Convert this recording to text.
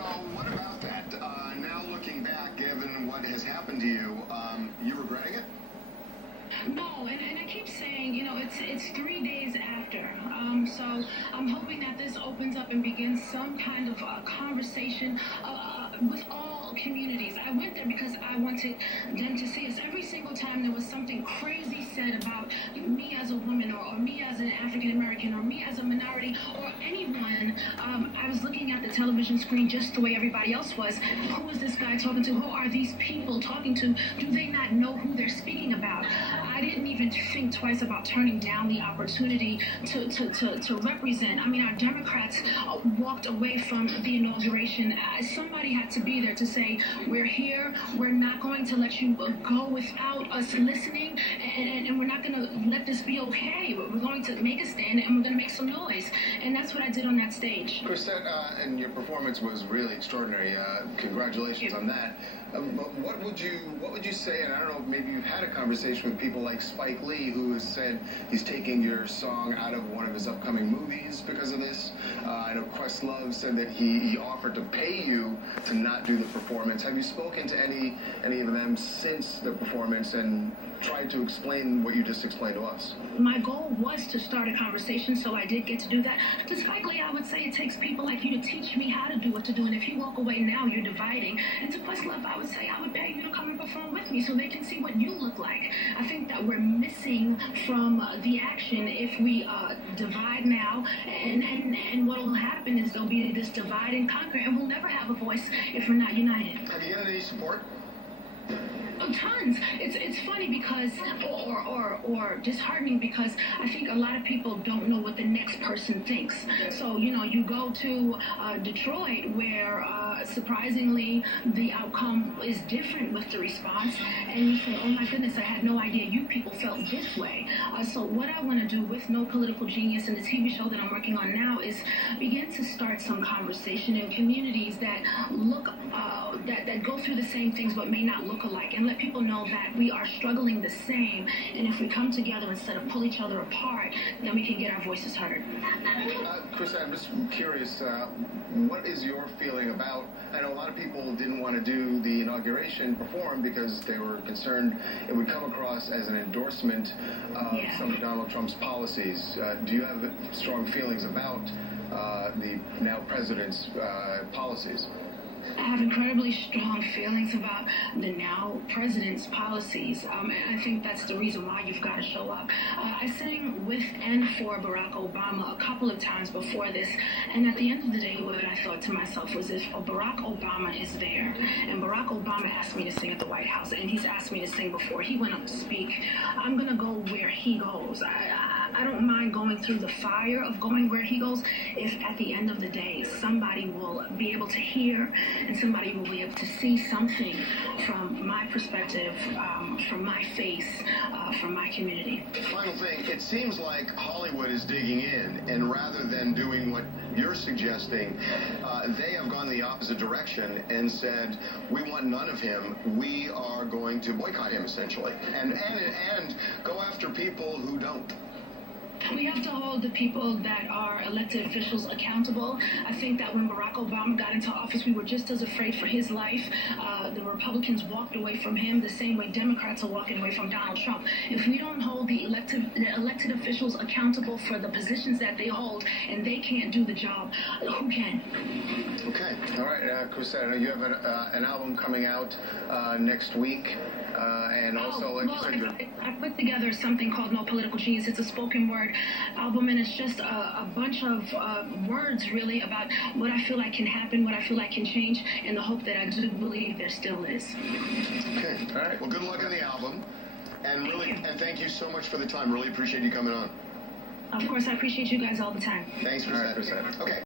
So what about that? Now looking back, given what has happened to you, you regretting it? No, and I keep saying, it's 3 days after. So I'm hoping that this opens up and begins some kind of conversation with all communities. I went there because I wanted them to see us. Every single time there was something crazy said about me as a woman or me as an African American or me as a minority or anyone, I was looking at the television screen just the way everybody else was. Who is this guy talking to? Who are these people talking to? Do they not know who they're speaking about? I didn't even think twice about turning down the opportunity to represent. I mean, our Democrats walked away from the inauguration. Somebody had to be there to say, we're here, we're not going to let you go without us listening, and we're not going to let this be okay. We're going to make a stand, and we're going to make some noise. And that's what I did on that stage. Chrisette, and your performance was really extraordinary. Congratulations on that. But what would you say, and I don't know, maybe you've had a conversation with people like Spike Lee, who has said he's taking your song out of one of his upcoming movies because of this. I know Questlove said that he offered to pay you to not do the performance. Have you spoken to any of them since the performance and tried to explain what you just explained to us? My goal was to start a conversation, so I did get to do that. To Spike Lee, I would say it takes people like you to teach me how to do what to do, and if you walk away now, you're dividing. And to Questlove, I would say I would pay you to come and perform with me so they can see what you look like. I think that we're missing from the action if we divide now, and what will happen is there'll be this divide and conquer, and we'll never have a voice if we're not united. Have you gotten any support? Oh, tons. It's funny because, or disheartening because I think a lot of people don't know what the next person thinks. So, you go to Detroit where surprisingly the outcome is different with the response, and you say, oh my goodness, I had no idea you people felt this way. So what I want to do with No Political Genius and the TV show that I'm working on now is begin to start some conversation in communities that look, that go through the same things but may not look alike, and let people know that we are struggling the same, and if we come together instead of pull each other apart, then we can get our voices heard. Chris, I'm just curious, what is your feeling about, I know a lot of people didn't want to do the inauguration perform because they were concerned it would come across as an endorsement of some of Donald Trump's policies. Do you have strong feelings about the now president's policies? I have incredibly strong feelings about the now president's policies, and I think that's the reason why you've got to show up. I sang with and for Barack Obama a couple of times before this, and at the end of the day, what I thought to myself was, if Barack Obama is there, and Barack Obama asked me to sing at the White House, and he's asked me to sing before he went up to speak, I'm going to go where he goes. I don't mind going through the fire of going where he goes if at the end of the day somebody will be able to hear and somebody will be able to see something from my perspective, from my face, from my community. Final thing, it seems like Hollywood is digging in, and rather than doing what you're suggesting, they have gone the opposite direction and said, we want none of him, we are going to boycott him essentially, and go after people who don't. We have to hold the people that are elected officials accountable. I think that when Barack Obama got into office, we were just as afraid for his life. The Republicans walked away from him the same way Democrats are walking away from Donald Trump. If we don't hold the elected officials accountable for the positions that they hold, and they can't do the job, who can? Okay. All right, Chrisette, I know you have an album coming out next week, and also, like you said, I put together something called No Political Genius. It's a spoken word album, and it's just a bunch of words really about what I feel like can happen, what I feel like can change, and the hope that I do believe there still is. Okay. All right. Well, good luck on the album, and thank you so much for the time. Really appreciate you coming on. Of course, I appreciate you guys all the time. Thanks, Chrisette. Okay.